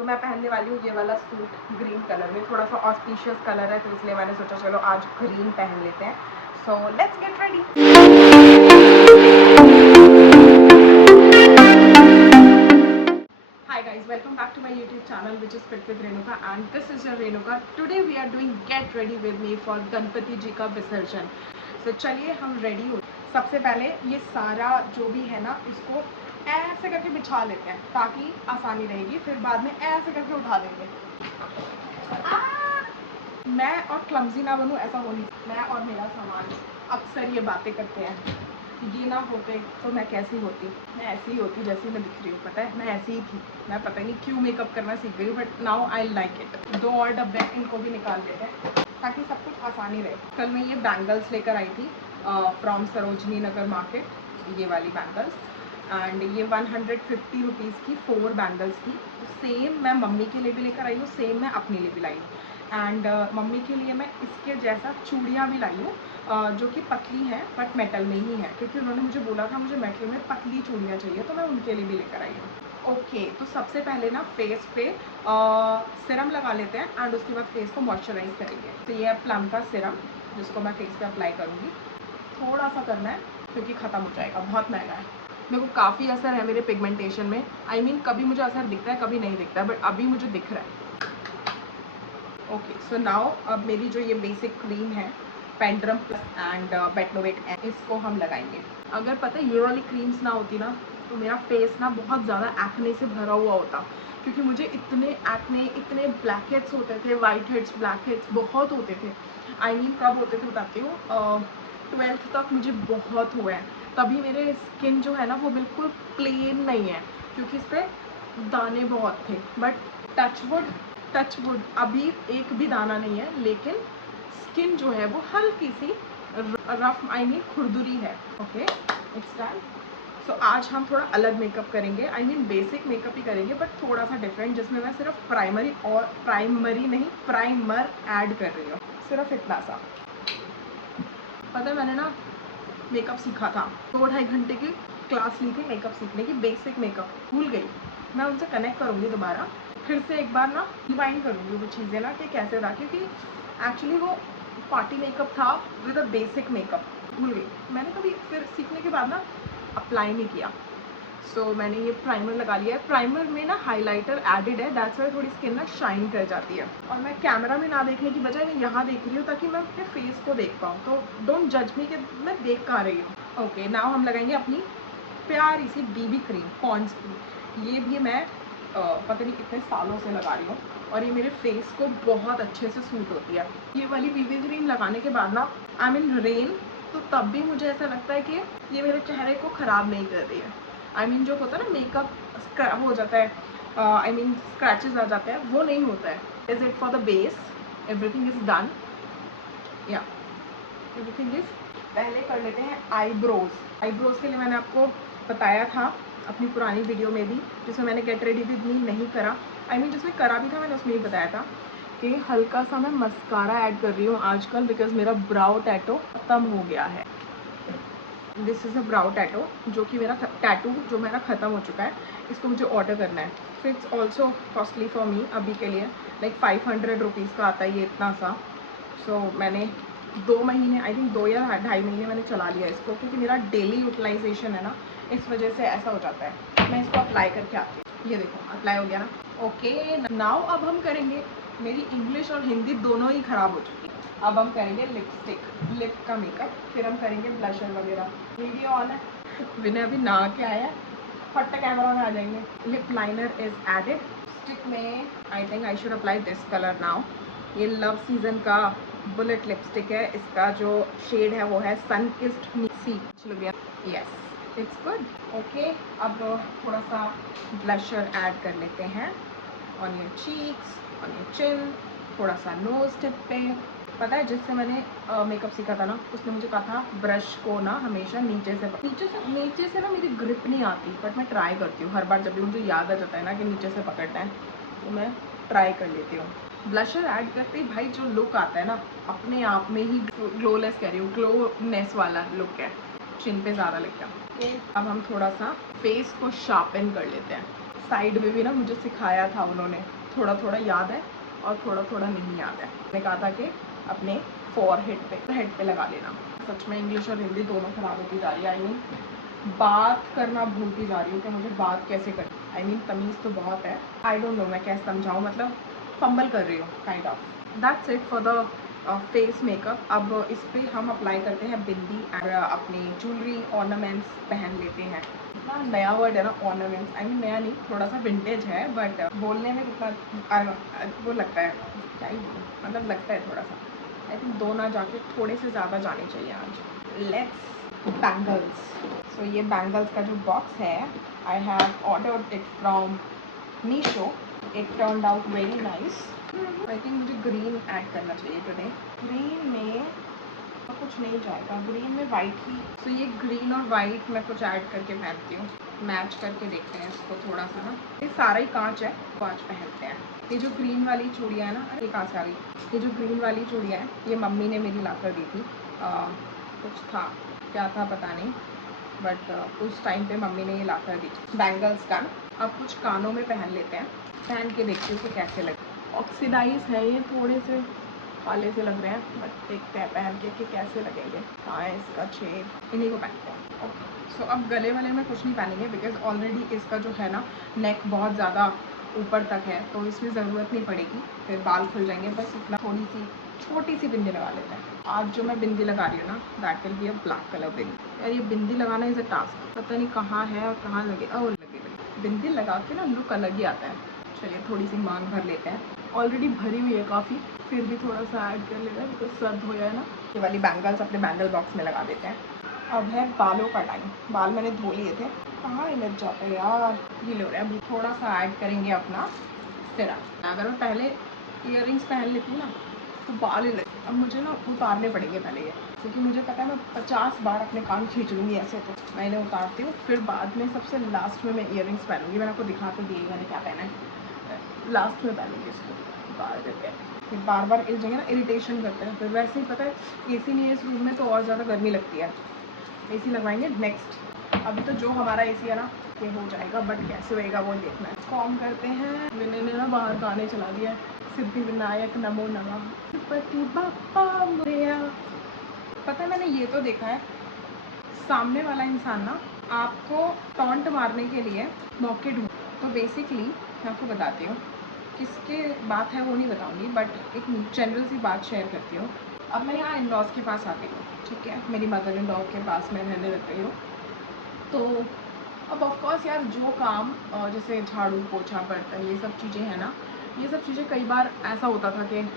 तो मैं पहनने वाली हूँ ये वाला सूट ग्रीन कलर में, थोड़ा सा ऑस्पिशियस कलर है तो इसलिए मैंने सोचा चलो आज ग्रीन पहन लेते हैं। So let's get ready. Hi guys, welcome back to my YouTube channel which is Fit with Renuka and this is your Renuka. Today we are doing get ready with me for Ganpati ji का विसर्जन। तो चलिए हम ready हो। सबसे पहले ये सारा जो भी है ना इसको ऐसे करके बिछा लेते हैं ताकि आसानी रहेगी, फिर बाद में ऐसे करके उठा देंगे। मैं और क्लमजी ना बनूं ऐसा हो नहीं। मैं और मेरा सामान अक्सर ये बातें करते हैं, ये ना होते तो मैं कैसी होती। मैं ऐसी ही होती जैसी मैं दिख रही हूँ, पता है मैं ऐसी ही थी। मैं पता नहीं क्यों मेकअप करना सीख गई हूँ but now I like it. 2 और डब्बे इनको भी निकाल देते हैं ताकि सब कुछ आसानी रहे। कल मैं ये बैंगल्स लेकर आई थी फ्रॉम सरोजनी नगर मार्केट, ये वाली बैंगल्स एंड ये 150 रुपीज़ की 4 बैंगल्स थी। सेम मैं मम्मी के लिए भी लेकर आई हूँ, सेम मैं अपने लिए भी लाई हूँ एंड मम्मी के लिए मैं इसके जैसा चूड़ियाँ भी लाई हूँ जो कि पतली है बट मेटल में ही है, क्योंकि उन्होंने मुझे बोला था मुझे मेटल में पतली चूड़ियाँ चाहिए तो मैं उनके लिए भी लेकर आई हूँ। ओके, तो सबसे पहले ना फेस पे सिरम लगा लेते हैं एंड उसके बाद फेस को मॉइस्चराइज करेंगे। तो ये है प्लम का सिरम जिसको मैं फेस पे अप्लाई करूँगी। थोड़ा सा करना है क्योंकि ख़त्म हो जाएगा, बहुत महंगा है। मेरे को काफ़ी असर है मेरे पिगमेंटेशन में। आई मीन कभी मुझे असर दिखता है कभी नहीं दिखता है बट अभी मुझे दिख रहा है। ओके, सो नाउ अब मेरी जो ये बेसिक क्रीम है पेंड्रम प्लस एंड बेटनोवेट, इसको हम लगाएंगे। अगर पता है ये वाली क्रीम्स ना होती ना तो मेरा फेस ना बहुत ज़्यादा एक्ने से भरा हुआ होता, क्योंकि मुझे इतने एक्ने, इतने ब्लैक हेड्स होते थे, वाइट हेड्स, ब्लैक हेड्स बहुत होते थे। आई मीन कब होते थे बताती हूँ, 12th तक मुझे बहुत हुए हैं। तभी मेरे स्किन जो है ना वो बिल्कुल प्लेन नहीं है क्योंकि इस पर दाने बहुत थे। बट टच वुड अभी एक भी दाना नहीं है, लेकिन स्किन जो है वो हल्की सी रफ, आई मीन खुरदुरी है। Okay, it's done. सो आज हम थोड़ा अलग मेकअप करेंगे, आई मीन बेसिक मेकअप ही करेंगे बट थोड़ा सा डिफरेंट, जिसमें मैं सिर्फ प्राइमर ऐड कर रही हूँ, सिर्फ इतना सा। पता है मैंने ना मेकअप सीखा था, 2-2.5 घंटे की क्लास ली थी मेकअप सीखने की, बेसिक मेकअप। भूल गई, मैं उनसे कनेक्ट करूँगी दोबारा, फिर से एक बार ना रिवाइंड करूँगी वो चीज़ें ना कि कैसे था, क्योंकि एक्चुअली वो पार्टी मेकअप था विद अ बेसिक मेकअप। भूल गई मैंने, कभी फिर सीखने के बाद ना अप्लाई नहीं किया। सो मैंने ये प्राइमर लगा लिया है। प्राइमर में ना हाइलाइटर एडेड है, दैट्स वाई थोड़ी स्किन ना शाइन कर जाती है। और मैं कैमरा में ना देखने की बजाय मैं यहाँ देख रही हूँ ताकि मैं अपने फेस को देख पाऊँ, तो डोंट जज मी कि मैं देख कहाँ रही हूँ। ओके, नाउ हम लगाएंगे अपनी प्यारी सी बीबी क्रीम पॉन्ड्स की। ये भी मैं पता नहीं कितने सालों से लगा रही हूँ और ये मेरे फेस को बहुत अच्छे से सूट होती है। ये वाली बीबी क्रीम लगाने के बाद ना आई मीन रेन, तो तब भी मुझे ऐसा लगता है कि ये मेरे चेहरे को ख़राब नहीं कर रही है। आई मीन जो होता है ना मेकअप स्क्रैप हो जाता है, आई मीन स्क्रैचेस आ जाते हैं, वो नहीं होता है। Is it for the base, everything is done, या एवरीथिंग इज़। पहले कर लेते हैं आईब्रोज। आईब्रोज के लिए मैंने आपको बताया था अपनी पुरानी वीडियो में भी, जिसमें मैंने गेट रेडी विद मी नहीं करा, आई मीन जिसमें करा भी था मैंने उसमें भी बताया था कि हल्का सा मैं मस्कारा ऐड कर रही हूँ आजकल, बिकॉज मेरा ब्राउ टैटू ख़त्म हो गया है। This is a brow tattoo, जो कि मेरा टैटू जो मेरा ख़त्म हो चुका है, इसको मुझे ऑर्डर करना है। So it's also costly for me अभी के लिए, लाइक 500 रुपीज़ का आता है ये इतना सा। सो मैंने 2 महीने, आई थिंक 2 या 2.5 महीने मैंने चला लिया इसको, क्योंकि मेरा डेली यूटिलाइजेशन है ना, इस वजह से ऐसा हो जाता है। मैं इसको अप्लाई करके आती हूँ, ये देखो अप्लाई हो गया ना। ओके, नाउ अब हम करेंगे, मेरी इंग्लिश और हिंदी दोनों ही ख़राब हो चुकी है। अब हम करेंगे लिपस्टिक, लिप का मेकअप, फिर हम करेंगे ब्लशर वगैरह। वीडियो ऑन है, विनय अभी नहा के आया है, फट कैमरा में आ जाएंगे। Lip liner is added. Stick में I think I should apply this colour now. ये लव सीजन का बुलेट लिपस्टिक है, इसका जो शेड है वो है sun kissed C. Yes, it's good. Okay, अब थोड़ा सा ब्लशर ऐड कर लेते हैं on your cheeks, on your chin, थोड़ा सा नोज टिप पे। पता है जिससे मैंने मेकअप सीखा था ना, उसने मुझे कहा था ब्रश को ना हमेशा नीचे से ना मेरी ग्रिप नहीं आती, बट मैं ट्राई करती हूँ हर बार जब भी मुझे याद आ जाता है ना कि नीचे से पकड़ना है, तो मैं ट्राई कर लेती हूँ। ब्लशर ऐड करते ही भाई जो लुक आता है ना, अपने आप में ही ग्लोलेस कह रही हूँ, ग्लोनेस वाला लुक है, चिन पे ज़्यादा लगता है। अब हम थोड़ा सा फेस को शार्पन कर लेते हैं। साइड में भी ना मुझे सिखाया था उन्होंने, थोड़ा थोड़ा याद है और थोड़ा थोड़ा नहीं याद है। मैंने कहा था कि अपने फोरहेड पे हेड पे लगा लेना। सच में इंग्लिश और हिंदी दोनों खराब होती जा रही है। आई मीन बात करना भूलती जा रही हूँ कि मुझे बात कैसे करनी। आई मीन तमीज़ तो बहुत है, आई डोंट नो मैं कैसे समझाऊँ, मतलब फंबल कर रही हूँ kind of. That's it for the face makeup. अब इस पर हम अप्लाई करते हैं बिंदी और अपनी ज्वेलरी ऑर्नामेंट्स पहन लेते हैं। इतना नया वर्ड है ना ऑर्नामेंट्स, आई मीन नया नहीं, थोड़ा सा विंटेज है बट बोलने में कितना वो लगता है, क्या ही बोलूं, मतलब लगता है थोड़ा सा। आई थिंक दो ना जाके थोड़े से ज़्यादा जाने चाहिए आज। Let's bangles. सो ये बैंगल्स का जो बॉक्स है, I have ordered it from Meesho. It turned out very nice. I think मुझे ग्रीन ऐड करना चाहिए टुडे। ग्रीन में तो कुछ नहीं जाएगा, ग्रीन में वाइट ही। तो ये ग्रीन और वाइट मैं कुछ ऐड करके पहनती हूँ, मैच करके देखते हैं इसको थोड़ा सा ना। ये सारा ही कांच है, कांच पहनते हैं। ये जो ग्रीन वाली चूड़ियाँ है ना, अरे कहाँ से आ गई, ये जो ग्रीन वाली चूड़ियाँ हैं ये मम्मी ने मेरी ला कर दी थी। कुछ था, क्या था पता नहीं, बट उस टाइम पे मम्मी ने ये ला कर दी। बैंगल्स का अब कुछ कानों में पहन लेते हैं, पहन के देखती हूँ कि कैसे लगे। ऑक्सीडाइज है ये, थोड़े से काले से लग रहे हैं, बट देखते हैं पहन के कि कैसे लगेंगे। कहाँ है इसका छेद, इन्हीं को पहनते हैं। ओके सो अब गले वाले में कुछ नहीं पहनेंगे बिकॉज ऑलरेडी इसका जो है ना नेक बहुत ज़्यादा ऊपर तक है, तो इसमें ज़रूरत नहीं पड़ेगी, फिर बाल खुल जाएंगे। बस इतना थोड़ी सी छोटी सी बिंदी लगा लेते हैं। आज जो मैं बिंदी लगा रही हूँ ना, that will be a black colour bindi. यार ये बिंदी लगाना इज़ अ टास्क, पता नहीं कहाँ है और कहाँ लगे। और लगे बिंदी लगा के ना लुक अलग ही आता है। चलिए थोड़ी सी मांग भर लेते हैं, ऑलरेडी भरी हुई है काफ़ी, फिर भी थोड़ा सा ऐड कर लेते हैं बिकॉज सर्द हो जाए ना। ये वाली बैंगल्स अपने बैंगल बॉक्स में लगा देते हैं। अब है बालों का टाइम। बाल मैंने धो लिए थे, कहाँ हिलत जाते हैं यार, गीले हो रहे हैं। अभी थोड़ा सा ऐड करेंगे अपना सिरम। अगर मैं पहले ईयररिंग्स पहन लेती हूँ ना तो बाल ही लगे। अब मुझे ना उतारने पड़ेंगे पहले ये, क्योंकि मुझे पता है मैं 50 बार अपने कान खींच लूँगी ऐसे, तो मैं इन्हें उतारती हूँ, फिर बाद में सबसे लास्ट में मैं ईयररिंग्स पहनूँगी। मैंने आपको दिखा तो दी मैंने क्या पहना है, लास्ट में पहनूँगी इसको बाल करके। फिर बार बार इस जगह ना इरिटेशन करते हैं, फिर वैसे ही पता है एसी नहीं है इस रूम में तो और ज़्यादा गर्मी लगती है। एसी लगवाएंगे नेक्स्ट। अभी तो जो हमारा एसी है ना ये हो जाएगा, बट कैसे होएगा वो देखना है। कॉम करते हैं। मैंने ना बाहर गाने चला दिया, सिद्धि विनायक नमो नमः, गणपति बाप्पा मोरया। पता है मैंने ये तो देखा है, सामने वाला इंसान ना आपको टॉन्ट मारने के लिए मौके ढूंढ। तो बेसिकली मैं आपको बताती हूँ किसके बात है वो नहीं बताऊँगी, बट एक जनरल सी बात शेयर करती हूँ। अब मैं यहाँ इन लॉज के पास आ गई हूँ, ठीक है, मेरी मदर इन लॉ के पास मैं रहने लग गई हूँ। तो अब ऑफकोर्स यार जो काम जैसे झाड़ू पोछा बर्तन ये सब चीज़ें हैं ना, ये सब चीज़ें कई बार ऐसा होता था कि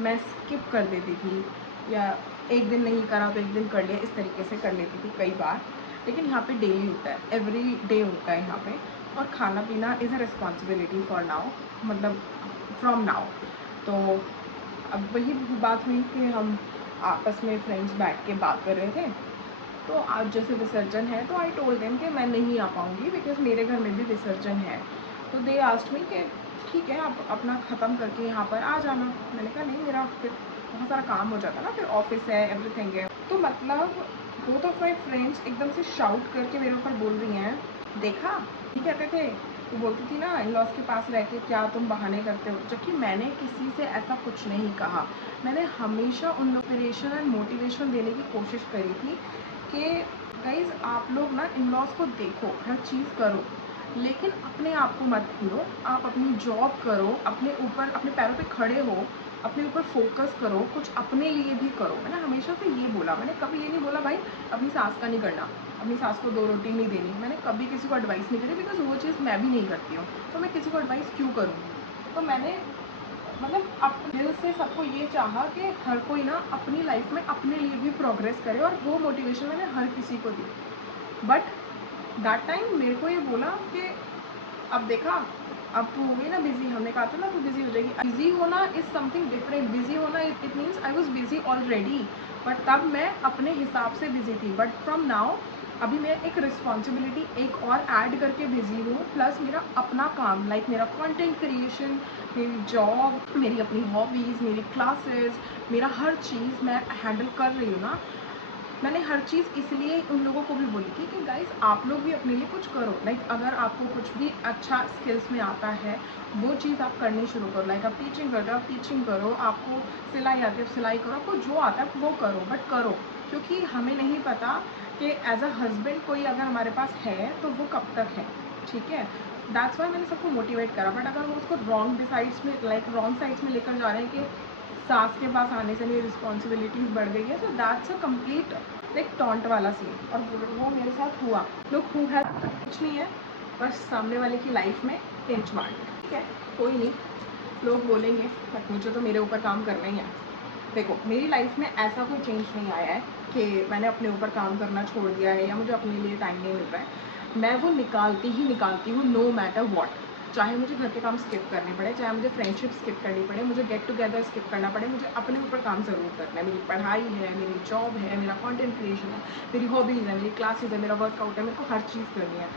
मैं स्किप कर देती थी, या एक दिन नहीं करा तो एक दिन कर लिया, इस तरीके से कर लेती थी कई बार। लेकिन यहाँ पे डेली होता है, एवरी डे होता है यहाँ पे। और खाना पीना is a responsibility for now, मतलब फ्रॉम नाउ। तो अब वही बात हुई कि हम आपस में फ्रेंड्स बैठ के बात कर रहे थे। तो आज जैसे विसर्जन है तो आई टोल्ड देम कि मैं नहीं आ पाऊँगी बिकॉज मेरे घर में भी विसर्जन है। तो दे आस्क्ड मी कि ठीक है आप अपना ख़त्म करके यहाँ पर आ जाना। मैंने कहा नहीं, मेरा फिर बहुत सारा काम हो जाता ना, फिर ऑफिस है, एवरीथिंग है। तो मतलब बोथ ऑफ माई फ्रेंड्स एकदम से शाउट करके मेरे ऊपर बोल रही हैं, देखा ठीक कहते थे, तो बोलती थी ना इन लॉज के पास रह के क्या तुम बहाने करते हो, जबकि मैंने किसी से ऐसा कुछ नहीं कहा। मैंने हमेशा उन इंस्पिरेशन एंड मोटिवेशन देने की कोशिश करी थी कि गाइज़ आप लोग ना इन लॉज को देखो, हर चीज़ करो, लेकिन अपने आप को मत भूलो। आप अपनी जॉब करो, अपने ऊपर अपने पैरों पे खड़े हो, अपने ऊपर फोकस करो, कुछ अपने लिए भी करो। मैंने हमेशा से ये बोला, मैंने कभी ये नहीं बोला भाई अपनी सास का नहीं करना, अपनी सास को 2 रोटी नहीं देनी। मैंने कभी किसी को एडवाइस नहीं करी बिकॉज वो चीज़ मैं भी नहीं करती हूँ, तो मैं किसी को एडवाइस क्यों करूँगी। तो मैंने मतलब अपने दिल से सबको ये चाहा कि हर कोई ना अपनी लाइफ में अपने लिए भी प्रोग्रेस करे, और वो मोटिवेशन मैंने हर किसी को दी। बट दैट टाइम मेरे को ये बोला कि अब देखा अब तू हो गई ना बिजी, हमने कहा था ना तू बिजी हो जाएगी। बिजी होना इज़ समथिंग डिफरेंट। बिजी होना it means I was busy already, but तब मैं अपने हिसाब से बिजी थी। बट फ्रॉम नाउ अभी मैं एक रिस्पॉन्सिबिलिटी एक और ऐड करके बिजी हूँ, प्लस मेरा अपना काम लाइक मेरा कंटेंट क्रिएशन, मेरी जॉब, मेरी अपनी हॉबीज़, मेरी क्लासेस, मेरा हर चीज़ मैं हैंडल कर रही हूँ ना। मैंने हर चीज़ इसलिए उन लोगों को भी बोली थी कि गाइस आप लोग भी अपने लिए कुछ करो। लाइक अगर आपको कुछ भी अच्छा स्किल्स में आता है वो चीज़ आप करनी शुरू करो। लाइक आप टीचिंग करते हो, आप टीचिंग करो, आपको सिलाई आती है आप सिलाई करो, आपको जो आता है वो करो, बट करो। क्योंकि हमें नहीं पता कि एज अ हस्बैंड कोई अगर हमारे पास है तो वो कब तक है, ठीक है। दैट्स वाई मैंने सबको मोटिवेट करा। बट अगर वो उसको रॉन्ग साइड्स में रॉन्ग साइड्स में लेकर जा रहे हैं कि सास के पास आने से मेरी रिस्पॉन्सिबिलिटीज़ बढ़ गई है, तो that's a complete like taunt वाला सीन। और वो मेरे साथ हुआ। लोग हु है कुछ नहीं है, बस सामने वाले की लाइफ में टेंच मार, ठीक है, कोई नहीं, लोग बोलेंगे, बट मुझे तो मेरे ऊपर काम करना ही है। देखो मेरी लाइफ में ऐसा कोई चेंज नहीं आया है कि मैंने अपने ऊपर काम करना छोड़ दिया है या मुझे अपने लिए टाइम नहीं मिल रहा है। मैं वो निकालती ही निकालती हूँ, नो मैटर वॉट। चाहे मुझे घर के काम स्किप करने पड़े, चाहे मुझे फ्रेंडशिप स्किप करनी पड़े, मुझे गेट टुगेदर स्किप करना पड़े, मुझे अपने ऊपर काम ज़रूर करना है। मेरी पढ़ाई है, मेरी जॉब है, मेरा कंटेंट क्रिएशन है, मेरी हॉबीज़ है, मेरी क्लासेस है, मेरा वर्कआउट है, मेरे को हर चीज़ करनी है।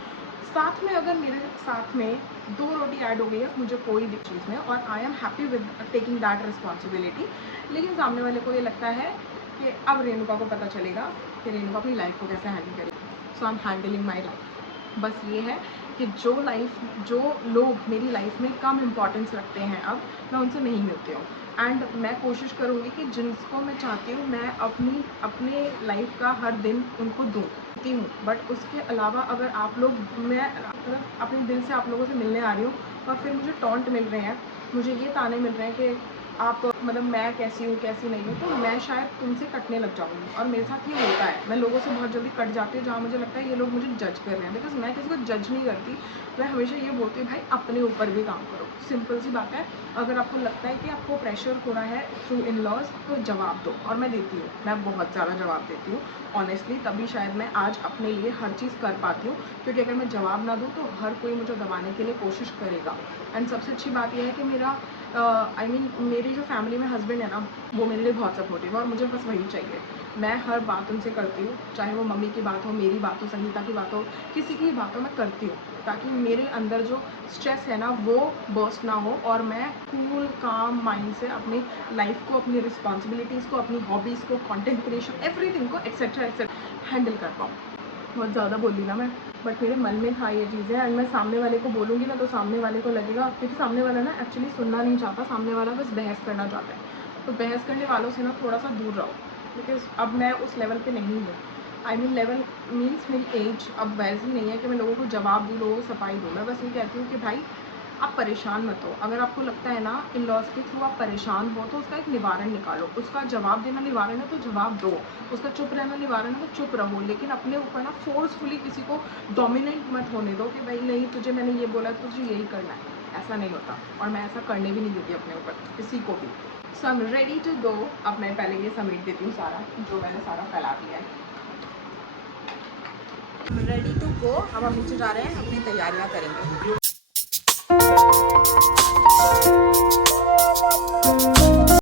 साथ में अगर मेरे साथ में 2 रोटी ऐड हो गई है मुझे कोई भी चीज़ में, और I am happy with taking that responsibility. लेकिन सामने वाले को ये लगता है कि अब रेणुका को पता चलेगा कि रेणुका अपनी लाइफ को कैसे हैंडल करेगी। So I am handling my life. बस ये है कि जो लोग मेरी लाइफ में कम इम्पॉर्टेंस रखते हैं अब मैं उनसे नहीं मिलती हूँ। एंड मैं कोशिश करूँगी कि जिनको मैं चाहती हूँ मैं अपने लाइफ का हर दिन उनको दूँती हूँ। बट उसके अलावा अगर आप लोग मैं अगर अपने दिल से आप लोगों से मिलने आ रही हूँ और फिर मुझे टॉन्ट मिल रहे हैं, मुझे ये ताने मिल रहे हैं कि आप मतलब मैं कैसी हूँ कैसी नहीं हूँ, तो मैं शायद तुमसे कटने लग जाऊँगी। और मेरे साथ ये होता है, मैं लोगों से बहुत जल्दी कट जाती हूँ जहाँ मुझे लगता है ये लोग मुझे जज कर रहे हैं। बिकॉज मैं किसी को जज नहीं करती, मैं हमेशा ये बोलती हूँ भाई अपने ऊपर भी काम करो। सिंपल सी बात है। अगर आपको लगता है कि आपको प्रेशर हो रहा है थ्रू इन लॉज तो जवाब दो, और मैं देती हूँ, मैं बहुत ज़्यादा जवाब देती हूँ ऑनेस्टली। तभी शायद मैं आज अपने लिए हर चीज़ कर पाती हूँ, क्योंकि अगर मैं जवाब ना दूँ तो हर कोई मुझे दबाने के लिए कोशिश करेगा। एंड सबसे अच्छी बात यह है कि मेरा मेरी जो फैमिली में हस्बैंड है ना, वो मेरे लिए बहुत सपोर्टिव है और मुझे बस वही चाहिए। मैं हर बात उनसे करती हूँ, चाहे वो मम्मी की बात हो, मेरी बात हो, संगीता की बात हो, किसी की बात हो, मैं करती हूँ, ताकि मेरे अंदर जो स्ट्रेस है ना वो बर्स्ट ना हो और मैं कूल काम माइंड से अपनी लाइफ को, अपनी रिस्पॉन्सिबिलिटीज़ को, अपनी हॉबीज़ को, कंटेंट क्रिएशन, एवरीथिंग को एक्सेट्रा एक्सेट्रा हैंडल कर पाऊँ। बहुत ज़्यादा बोली ना मैं, बट मेरे मन में था ये चीज़ें। एंड मैं सामने वाले को बोलूँगी ना तो सामने वाले को लगेगा, क्योंकि सामने वाला ना एक्चुअली सुनना नहीं चाहता, सामने वाला बस बहस करना चाहता है। तो बहस करने वालों से ना थोड़ा सा दूर रहो, बिकॉज अब मैं उस लेवल पे नहीं हूँ। आई मीन लेवल मीन्स मेरी एज अब वैसी नहीं है कि मैं लोगों को जवाब दूँ, लोगों को सफाई दूँ। मैं बस ये कहती हूँ कि भाई आप परेशान मत हो। अगर आपको लगता है ना इन लॉज के थ्रू आप परेशान हो तो उसका एक निवारण निकालो। उसका जवाब देना निवारण है तो जवाब दो, उसका चुप रहना निवारण है तो चुप रहो। लेकिन अपने ऊपर ना फोर्सफुली किसी को डोमिनेट मत होने दो कि भाई नहीं तुझे मैंने ये बोला तुझे यही करना है। ऐसा नहीं होता, और मैं ऐसा करने भी नहीं देती अपने ऊपर किसी को भी। So I am ready to go. अब मैं पहले ये समेट देती हूँ सारा जो मैंने सारा फैला दिया है। Ready to go. अब हम नीचे जा रहे हैं, अपनी तैयारियाँ करेंगे।